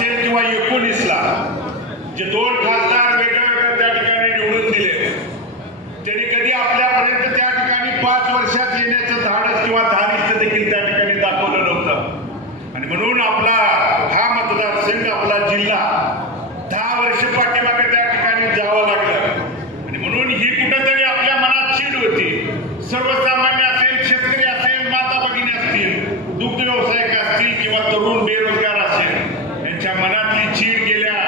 असेल किंवा 19ला जे 2 खासदार वेगवेगळ्या त्या ठिकाणी निवडून दिले, त्यांनी कधी आपल्यापर्यंत त्या ठिकाणी 5 वर्षात येण्याचं धाडस किंवा धारिष्ट्य देखील त्या ठिकाणी दाखवलं नव्हतं. आणि म्हणून आपला हा मतदारसंघ, आपला जिल्हा 10 वर्ष पाठीमागे त्या ठिकाणी जावं लागलं. आणि म्हणून ही कुठेतरी आपल्या मनात चीड होती. सर्वसामान्य असेल, शेतकरी असेल, माता भगिनी असतील, दुग्ध व्यावसायिक असतील किंवा तरुण बेरोजगार असेल, यांच्या मनातली चीड गेल्या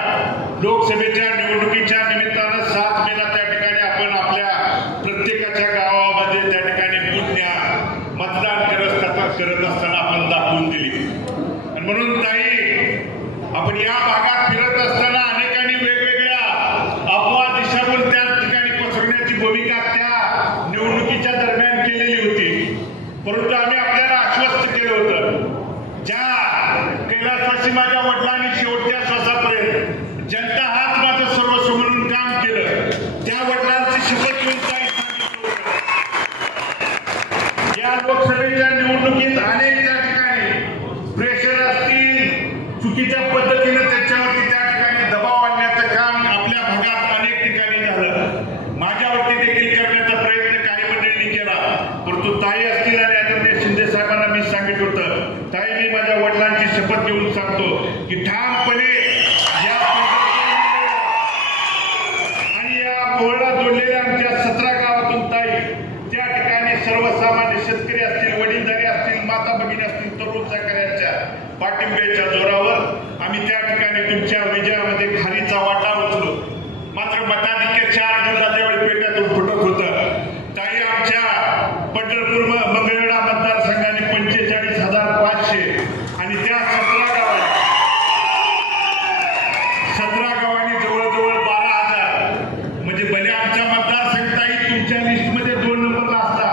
लोकसभेच्या निवडणुकीच्या निमित्तानं 7 मेला त्या ठिकाणी आपण आपल्या प्रत्येकाच्या गावामध्ये त्या ठिकाणी पुण्या मतदान करत असताना आपण दाखवून दिली. आणि म्हणून ताई, आपण या भागात फिरत असताना अनेकांनी वेगवेगळ्या अफवा दिशाभूल त्या ठिकाणी पसरवण्याची भूमिका त्या निवडणुकीच्या दरम्यान केलेली होती. परंतु आम्ही आपल्याला आश्वस्त केलं होतं, ज्या कैलासवासी माझ्या वडिलांनी शेवटच्या श्वासापर्यंत जनता हाच माझं सर्वस्व म्हणून काम केलं, त्या वडिलांची शपथ घेऊन काही सांगितलं होतं. या लोकसभेच्या निवडणुकीत अनेक त्या ठिकाणी प्रेशर असतील, चुकीच्या पद्धतीने त्याच्यावरती त्या ठिकाणी दबाव आणण्याचं काम आपल्या भागात अनेक ठिकाणी झालं. माझ्यावरती देखील करण्याचा प्रयत्न काही मंडळींनी केला. परंतु ताई असतील आणि आदरणीय शिंदे साहेबांना मी सांगितलं होतं, ताई, मी माझ्या वडिलांची शपथ घेऊन सांगतो की ठामपणे या आणि या मोहळा जोडलेल्या आमच्या 17 गावातून ताई त्या ठिकाणी सर्वसामान्य शेतकरी असतील, वडीलधारी असतील, माता भगिनी असतील, तरुण सहकार्यांच्या पाठिंब्याच्या जोरावर आम्ही त्या ठिकाणी तुमच्या विजयामध्ये खारीचा वाटा उचलू. मात्र मताधिक्य 4 जिल्हा त्यावेळी पेट्यातून फुटत होतं. ताई, आमच्या पंढरपूर मंगळवेढा मतदारसंघाने 45,500 आणि त्या 17 गावांनी जवळजवळ 12,000, म्हणजे भले आमच्या मतदारसंघ ताई तुमच्या लिस्टमध्ये 2 नंबरला असला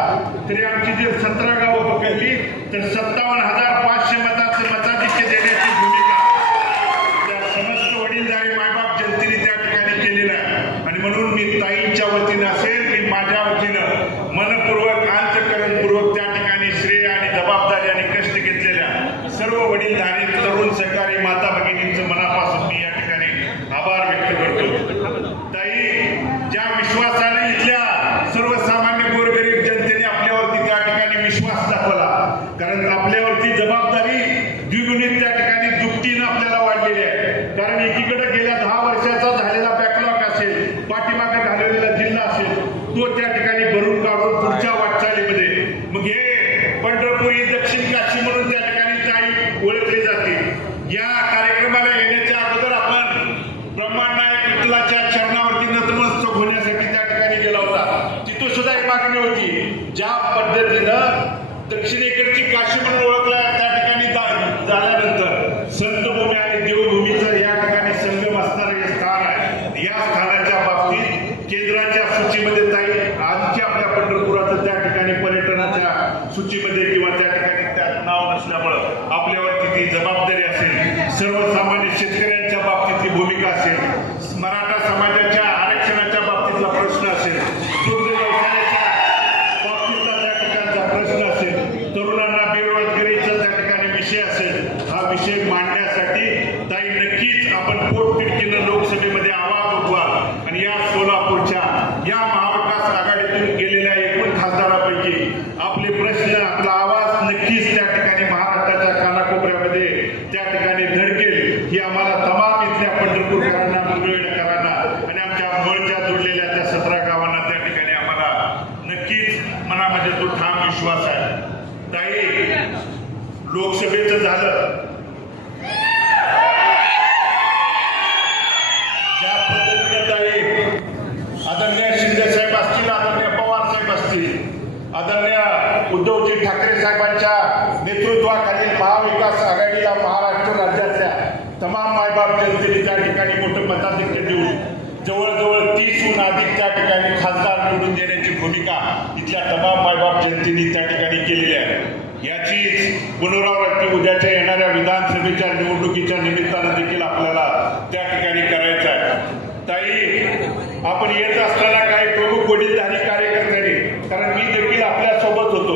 तरी आमची जर 17 गावं पकडली तर 57,500 मताचं मताधिक्य देण्याची भूमिका त्या समस्त वडीलधारी मायबाप जनतेने त्या ठिकाणी केलेलं आहे. आणि म्हणून मी ताईंच्या वतीनं असेल की माझ्या वतीनं मनपूर्वक, अंतःकरणपूर्वक त्या ठिकाणी श्रेय आणि जबाबदारी आणि कष्ट घेतलेल्या सर्व वडीलधारी, तरुण, सहकारी, माता भगिनींचं मनापासून मी या ठिकाणी आभार व्यक्त करतो. ताई, ज्या विश्वासाने इथल्या सर्वसामान्य गोरगरीब जनतेने आपल्यावरती त्या ठिकाणी विश्वास दाखवला, कारण आपल्यावरती जबाबदारी द्विगुणित त्या ठिकाणी दुपटीनं आपल्याला वाढलेली आहे. कारण एकीकडे गेल्या 10 वर्षाचा झालेला बॅकलॉग असेल, पाठीमागे घालवलेला जिल्हा असेल, तो त्या ठिकाणी भरून काढून पुढच्या वाटचालीमध्ये मग हे पंढरपुरी दक्षिण काशी म्हणून त्या ठिकाणी ताई ओळखले जाते. या कार्यक्रमाला येण्याच्या अगोदर आपण ब्रह्मांडनायक विठ्ठलाच्या चरणावरती नतमस्तक होण्यासाठी त्या ठिकाणी गेला होता. तिथं सुद्धा एक मागणी होती, ज्या पद्धतीनं दक्षिणेकडची काशी म्हणून ओळखला त्या ठिकाणी झाल्यानंतर संतभूमी आणि देवभूमीचं या ठिकाणी संगम असणारं हे स्थान आहे. या स्थानाच्या बाबतीत केंद्राच्या सूचीमध्ये ताई आजच्या आपल्या पंढरपुराचं त्या ठिकाणी पर्यटनाच्या सूचीमध्ये किंवा त्या ठिकाणी त्यात नाव नसल्यामुळं आपल्यावरती ती जबाबदारी असेल, सर्वसामान्य शेतकऱ्यांच्या बाबतीतली भूमिका असेल, मराठा समाजाच्या आरक्षणाच्या बाबतीतला प्रश्न असेल, दुग्ध व्यवसायाच्या बाबतीतला त्या ठिकाणचा प्रश्न असेल, तरुणांना बेरोजगारीचा त्या ठिकाणी विषय असेल, हा विषय मांडण्यासाठी ताई नक्कीच आपण पोटतिडकीनं लोकसभेमध्ये आवाज उठवाल. आणि या सोलापूरच्या या महाविकास आघाडीतून गेलेल्या एकूण खासदारापैकी आपले प्रश्न, आपला आवाज नक्कीच त्या ठिकाणी महाराष्ट्राच्या कानाकोपऱ्यामध्ये त्या ठिकाणी धडकेल, ही आम्हाला तमाम इथल्या पंढरपूरकरांना, मंगळवेढाकरांना आणि आमच्या मूळच्या जोडलेल्या त्या 17 गावांना त्या ठिकाणी आम्हाला नक्कीच मनामध्ये तो ठाम विश्वास आहे. ताई, लोकसभेचं झालं, ज्या पद्धतीने ताई आदरणीय शिंदे साहेब असतील, आदरणीय पवार साहेब असतील, आदरणीय उद्धवजी ठाकरे साहेबांच्या नेतृत्वाखालील महाविकास आघाडीला महाराष्ट्र राज्यातल्या तमाम मायबाप जनतेने त्या ठिकाणी मोठं मताधिक्य देऊन जवळजवळ 30हून अधिक त्या ठिकाणी खासदार निवडून देण्याची भूमिका इथल्या तमाम मायबाप जनतेने त्या ठिकाणी केलेली आहे. याचीच पुनरावृत्ती उद्याच्या येणाऱ्या विधानसभेच्या निवडणुकीच्या निमित्तानं देखील आपल्याला त्या ठिकाणी करायचं आहे. ताई, आपण येत असताना काही प्रमुख वडीलधारी कार्यकर्त्यांनी, कारण मी देखील आपल्या सोबत होतो,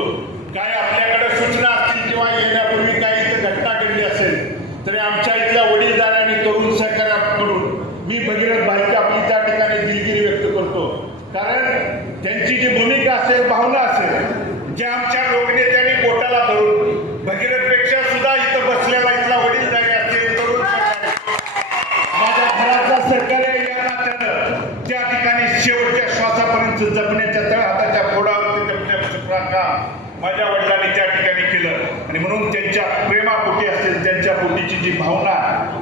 काय आपल्याकडे सूचना असतील किंवा येण्यापूर्वी काही इथं घटना घडली असेल तरी आमच्या इथल्या वडीलधाऱ्यांनी आणि म्हणून त्यांच्या प्रेमापोटी असतील, त्यांच्या पोटीची जी भावना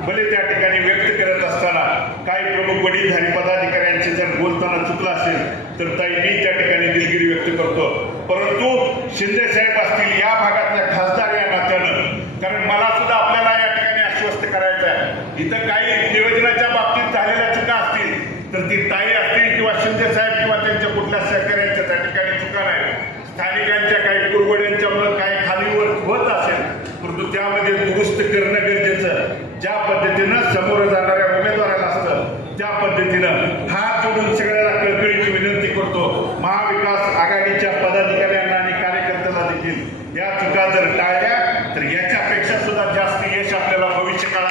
भले त्या ठिकाणी व्यक्त करत असताना काही प्रमुख वडीलधारी पदाधिकाऱ्यांचे जर बोलताना चुकलं असेल तर ताई मी त्या ठिकाणी दिलगिरी व्यक्त करतो. परंतु शिंदे साहेब असतील, या भागातल्या खासदार या नात्यानं, कारण मला सुद्धा आपल्याला या ठिकाणी आश्वस्त करायचं आहे, इथं काही नियोजनाच्या बाबतीत झालेल्या चुका असतील तर ती ताई असतील किंवा शिंदे साहेब किंवा त्यांच्या कुठल्या सहकार्यांच्या त्या ठिकाणी चुका नाही, स्थानिकांच्या काही कुरवड्यांच्यामुळे काही खालीवर होत असेल, परंतु त्यामध्ये दुरुस्त करणं गरजेचं. ज्या पद्धतीनं समोर जाणाऱ्या उमेदवाराला असतं त्या पद्धतीनं हात जोडून सगळ्याला कळकळीची विनंती करतो. महाविकास आघाडीच्या पदाधिकाऱ्यांना आणि कार्यकर्त्यांना देखील या चुका जर टाळल्या तर याच्यापेक्षा सुद्धा जास्त यश आपल्याला भविष्य काळात.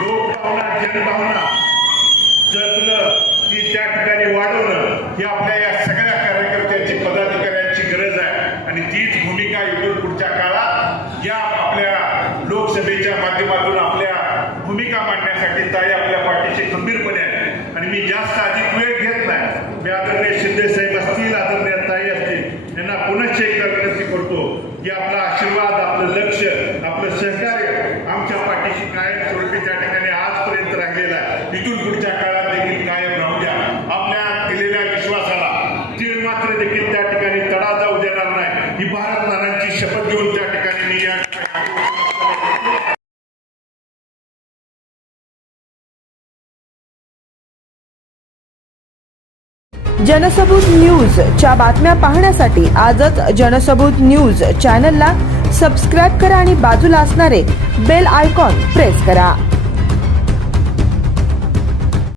लोकभावना, जनभावना जपलं की त्या ठिकाणी वाढवणं ही आपल्या या सगळ्या कार्यकर्त्यांची, पदाधिकाऱ्यांची गरज आहे आणि तीच भूमिका इथून पुढच्या काळात या आपल्या लोकसभेच्या माध्यमातून आपल्या भूमिका मांडण्यासाठी ताई आपल्या पाठीशी खंबीरपणे आहे. आणि मी जास्त अधिक वेळ घेत नाही. मी आदरणीय शिंदे साहेब असतील, आदरणीय ताई असतील, यांना पुनश्च एकदा विनंती करतो की आपला आशीर्वाद, आपलं लक्ष, आपलं सहकार्य आमच्या पाठीशी कायम स्वरूपी त्या ठिकाणी आजपर्यंत राहिलेलं आहे, इथून पुढच्या काळात देखील कायम राहू द्या. आपल्या दिलेल्या विश्वासाला तीळ मात्र देखील त्या ठिकाणी तडा जाऊ देणार नाही, ही भारत नानांची शपथ घेऊन त्या ठिकाणी मी या जनसबूत न्यूजच्या बातम्या पाहण्यासाठी आजच जनसबूत न्यूज चॅनलला सबस्क्राईब करा आणि बाजूला असणारे बेल आयकॉन प्रेस करा.